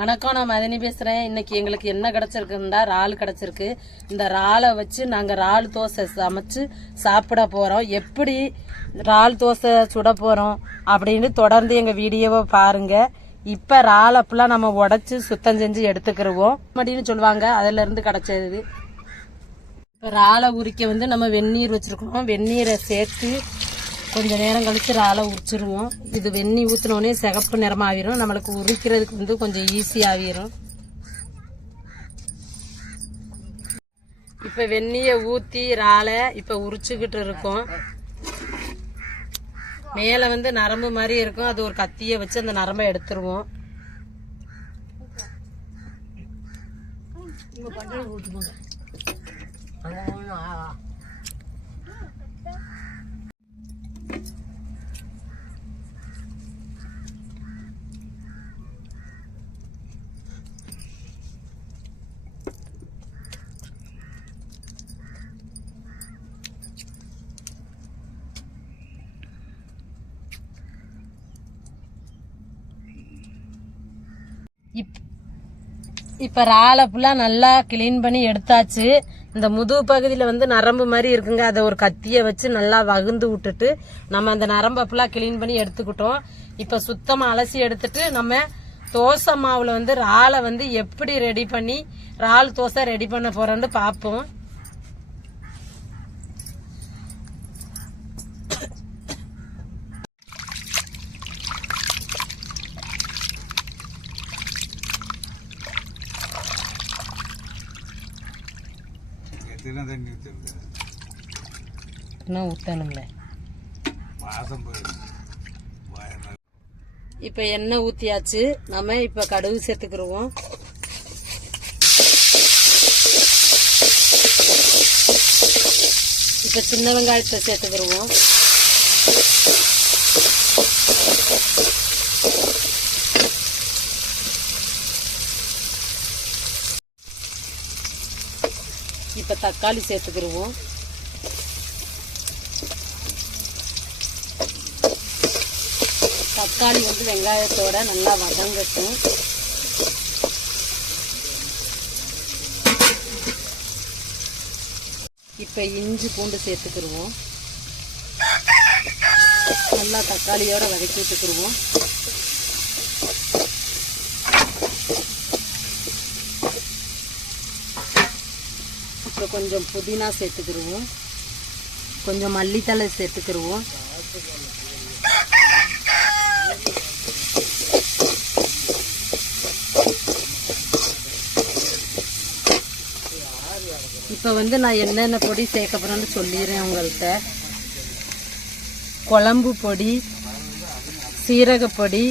வணக்கம், நான் மதினி பேசுறேன். இன்னைக்கு எங்களுக்கு என்ன கிடைச்சிருக்குன்னா இறால் கிடைச்சிருக்கு. இந்த இறாலை வச்சு நாங்க இறால் தோசை சமைச்சு சாப்பிட போறோம். எப்படி இறால் தோசை சுட போறோம் அப்படின்னு தொடர்ந்து எங்க வீடியோவை பாருங்க. இப்ப இறால் அப்பெல்லாம் நம்ம உடைச்சு சுத்தம் செஞ்சு எடுத்துக்கிருவோம் அப்படின்னு சொல்லுவாங்க. அதுல இருந்து கிடைச்சது. இப்ப இறாலை உரிக்க நம்ம வெந்நீர் வச்சிருக்கோம். வெந்நீரை சேர்த்து கொஞ்சம் நேரம் கழிச்சு இறாலை உரிச்சிருவோம். இது வெந்நீர் ஊற்றினோடனே சிகப்பு நிறமாகிரும். நம்மளுக்கு உரிக்கிறதுக்கு கொஞ்சம் ஈஸியாகிரும். இப்போ வெந்நீரை ஊற்றி இறாலை இப்போ உரிச்சுக்கிட்டு இருக்கோம். மேலே நரம்பு மாதிரி இருக்கும். அது ஒரு கத்தியை வச்சு அந்த நரம்பை எடுத்துருவோம். இப்போ இறாலை ஃபுல்லாக நல்லா கிளீன் பண்ணி எடுத்தாச்சு. இந்த முதுகு பகுதியில் நரம்பு மாதிரி இருக்குங்க. அதை ஒரு கத்தியை வச்சு நல்லா வகுந்து விட்டுட்டு நம்ம அந்த நரம்பை ஃபுல்லாக கிளீன் பண்ணி எடுத்துக்கிட்டோம். இப்போ சுத்தமாக அலசி எடுத்துட்டு நம்ம தோசை மாவில் இறாலை எப்படி ரெடி பண்ணி இறால் தோசை ரெடி பண்ண போறோன்னு பார்ப்போம். இப்ப எண்ணெய் ஊத்தியாச்சு. நம்ம இப்ப கடுகு சேர்த்துக்கிருவோம். இப்ப சின்ன வெங்காயத்தை சேர்த்துக்கிருவோம். இப்ப தக்காளி சேர்த்துக்கிருவோம். தக்காளி வெங்காயத்தோட நல்லா வதங்கட்டும். இப்ப இஞ்சி பூண்டு சேர்த்துக்கிருவோம். நல்லா தக்காளியோட வதக்கி விட்டுக்கிருவோம். இப்போ கொஞ்சம் புதினா சேர்த்துக்கிருவோம். கொஞ்சம் மல்லித்தழை சேர்த்துக்கிருவோம். இப்போ நான் என்னென்ன பொடி சேர்க்க போறேன்னு சொல்லிடுறேன் உங்கள்கிட்ட. குழம்பு பொடி, சீரகப்பொடி,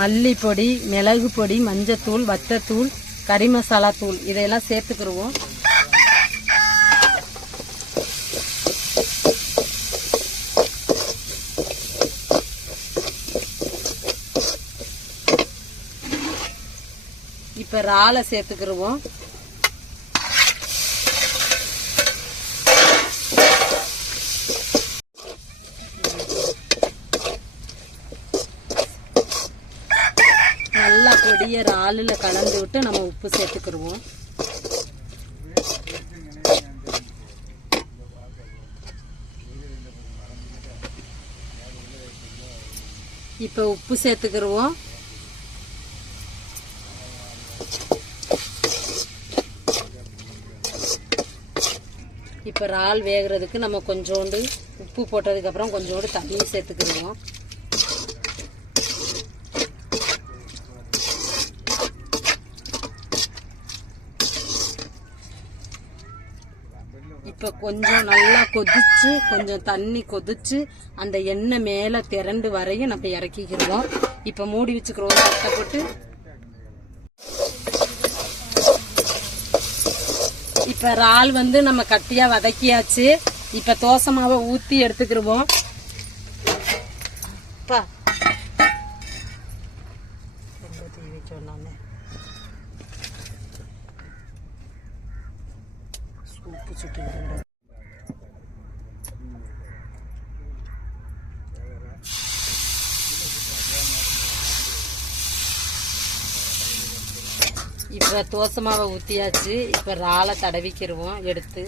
மல்லிப்பொடி, மிளகு பொடி, மஞ்சத்தூள், வத்தத்தூள், கறி மசாலா தூள் இதையெல்லாம் சேர்த்துக்கிருவோம். இப்போ இறாலை சேர்த்துக்கிருவோம். நல்லா பொடியை இறாலில் கலந்து விட்டு நம்ம உப்பு சேர்த்துக்கிருவோம். இப்போ உப்பு சேர்த்துக்கிருவோம். இப்போ இறால் வேகிறதுக்கு நம்ம கொஞ்சோண்டு உப்பு போட்டதுக்கப்புறம் கொஞ்சோண்டு தண்ணி சேர்த்துக்கிருவோம். இப்போ கொஞ்சம் நல்லா கொதிச்சு கொஞ்சம் தண்ணி கொதிச்சு அந்த எண்ணெய் மேலே திரண்டு வரையும் நம்ம இறக்கிக்கிடுவோம். இப்போ மூடி வச்சுக்கிறோம் தட்டை போட்டு. இப்போ இறால் நம்ம கட்டியா வதக்கியாச்சு. இப்போ தோசை மாவை ஊற்றி எடுத்துக்கிடுவோம். உப்பு சுட்டு இப்போ தோசை மாவை ஊற்றியாச்சு. இப்போ இறாலை தடவிக்கிடுவோம் எடுத்து.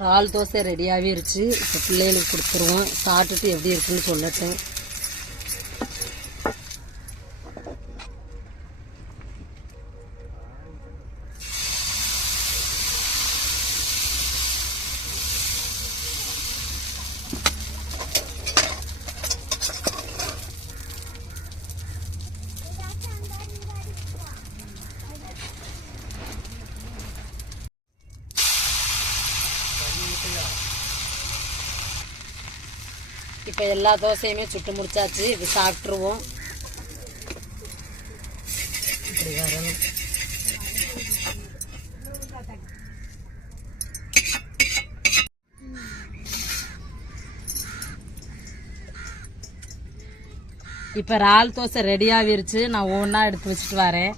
இறால் தோசை ரெடியாகிருச்சு. இப்போ பிள்ளைகளுக்கு கொடுத்துருவோம். சாப்பிட்டுட்டு எப்படி இருக்குன்னு சொல்லட்டும். இப்போ எல்லா தோசையுமே சுட்டு முடிச்சாச்சு. இது சாப்பிட்ருவோம். இப்படி வரணும். இப்போ இறால் தோசை ரெடியாகிருச்சு. நான் ஒவ்வொன்றா எடுத்து வச்சுட்டு வரேன்.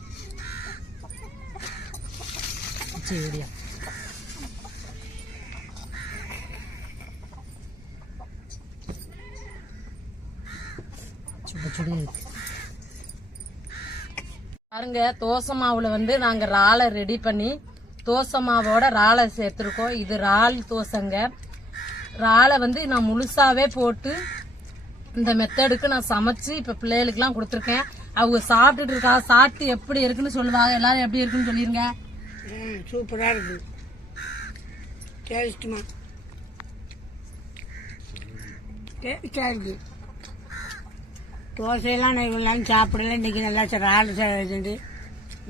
சரியா பாருங்க, தோசை மாவுல வந்து நாங்க இறாலை ரெடி பண்ணி தோசை மாவோட இறாலை சேர்த்துருக்கோம். இது இறால் தோசைங்க. இறாலை வந்து நான் முழுசாவே போட்டு இந்த மெத்தடுக்கு நான் சமைச்சு இப்ப பிள்ளைகளுக்குலாம் கொடுத்துருக்கேன். அவங்க சாப்பிட்டுட்டு இருக்கா. சாப்பிட்டு எப்படி இருக்குன்னு சொல்லுவாங்க. எல்லாரும் எப்படி இருக்குன்னு சொல்லிருங்க. சூப்பரா இருக்கு. டேஸ்ட்மா டேஸ்டா இருக்கு. தோசையெல்லாம் நான் இவ்வளோ சாப்பிடல. இன்றைக்கி நல்லா இறால் செஞ்சு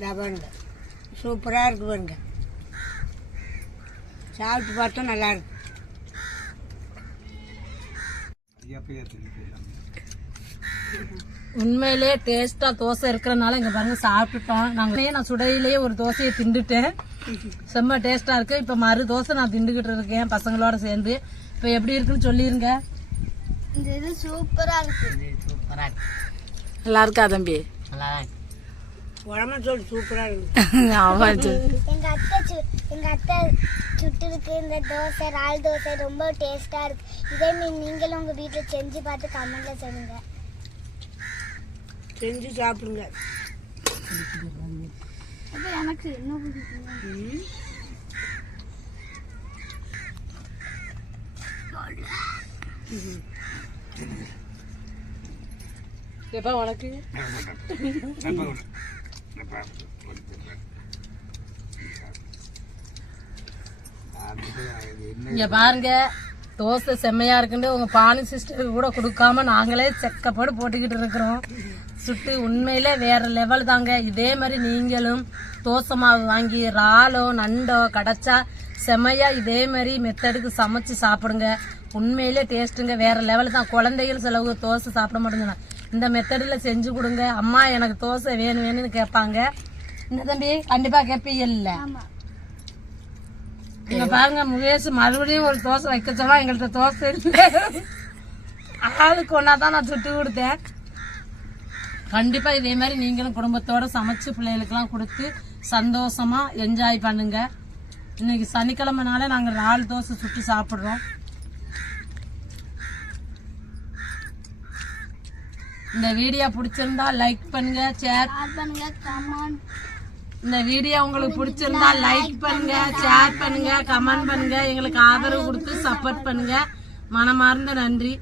பாருங்க. சூப்பராக இருக்கு பாருங்க. சாப்பிட்டு பார்த்தா நல்லா இருக்கு. உண்மையிலே டேஸ்டா தோசை இருக்கிறனால இங்க பாருங்க சாப்பிட்டுட்டோம். நான் சுடையிலேயே ஒரு தோசையை திண்டுட்டேன். செம்ம டேஸ்டா இருக்கு. இப்ப மறு தோசை நான் திண்டுகிட்டு இருக்கேன் பசங்களோட சேர்ந்து. இப்ப எப்படி இருக்குன்னு சொல்லிருங்க. இது சூப்பரா இருக்கு. சூப்பரா இருக்கு. நல்லா இருக்கா தம்பி? நல்லா உடம்பு சொல்லி சூப்பரா இருக்கு. எங்க அத்தை சுட்டுருக்கு இந்த தோசை இறால் தோசை ரொம்ப டேஸ்டா இருக்கு. இதே நீங்களும் உங்க வீட்டுல செஞ்சு பார்த்து கமெண்ட்ல சொல்லுங்க. செஞ்சு சாப்பிடுங்க. எனக்கு என்ன பிடிக்கும். எப்பா உனக்கு இங்க பாருங்க, தோசை செம்மையா இருக்குன்னு உங்க பானி சிஸ்டருக்கு கூட கொடுக்காம நாங்களே செக்கப்போடு போட்டுக்கிட்டு இருக்கிறோம். சுட்டு உண்மையிலே வேற லெவல் தாங்க. இதே மாதிரி நீங்களும் தோசை மாவு வாங்கி இறாலோ நண்டோ கிடைச்சா செம்மையா இதே மாதிரி மெத்தடுக்கு சமைச்சு சாப்பிடுங்க. உண்மையிலே டேஸ்ட்டுங்க, வேற லெவல் தான். குழந்தைகள் சிலவு தோசை சாப்பிட மாட்டேங்குது, இந்த மெத்தடில் செஞ்சு கொடுங்க. அம்மா எனக்கு தோசை வேணும் வேணும்னு கேட்பாங்க. இந்த தம்பி கண்டிப்பா கேட்பீங்க இல்ல? இங்க பாருங்க, முகேஷ் மறுபடியும் ஒரு தோசை வைக்க சொன்னா எங்கள்கிட்ட தோசை இல்லை. ஆளுக்கு ஒன்னா தான் நான் சுட்டு கொடுத்தேன். கண்டிப்பா இதே மாதிரி நீங்களும் குடும்பத்தோட சமைச்சு பிள்ளைகளுக்கெல்லாம் கொடுத்து சந்தோஷமா என்ஜாய் பண்ணுங்க. இன்னைக்கு சனிக்கிழமைனால நாங்க 4 தோசை சுட்டு சாப்பிடுறோம். இந்த வீடியோ பிடிச்சிருந்தா லைக் பண்ணுங்க, ஷேர் பண்ணுங்க, கமெண்ட். இந்த வீடியோ உங்களுக்கு பிடிச்சிருந்தா லைக் பண்ணுங்க, ஷேர் பண்ணுங்க, கமெண்ட் பண்ணுங்க. எங்களுக்கு ஆதரவு கொடுத்து சப்போர்ட் பண்ணுங்க. மனமார்ந்த நன்றி.